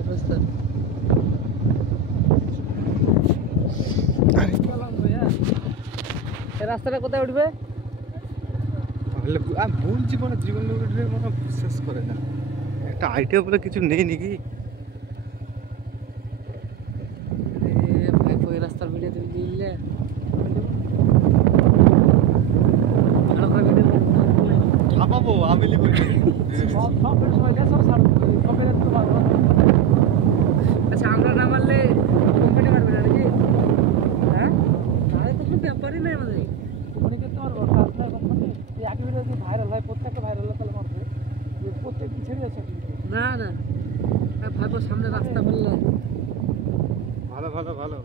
খারাপ রাস্তা। এই রাস্তাটা কোথায় উঠবে? মূল জীবনে জীবন মনে বিশ্বাস করে না, একটা আইডিয়া বলে কিছু নেই নাকি? ভাই ওই রাস্তার ভিডিও তুমি দিলে ছাপাবো আমি লিখবো। আচ্ছা আমরা না মারলে কোম্পানি মারবে না নাকি? হ্যাঁ তাহলে তো কোনো ব্যাপারই নাই আমাদের। কোম্পানি করতে পারবো কোম্পানি একই ভিডিও যদি ভাইরাল হয়, প্রত্যেকটা ভাইরাল হলে তাহলে মারবে প্রত্যেকদিন ছেড়ে যাচ্ছে। না না ভাইবো সামনে রাস্তা বললে ভালো ভালো ভালো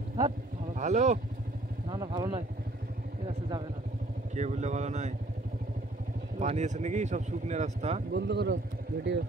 ভালো। না না ভালো নয়, এই রাস্তা যাবে না। কে বললে ভালো নয়? পানি আছে নাকি? সব শুকনো রাস্তা। বন্ধ করো ভিডিও।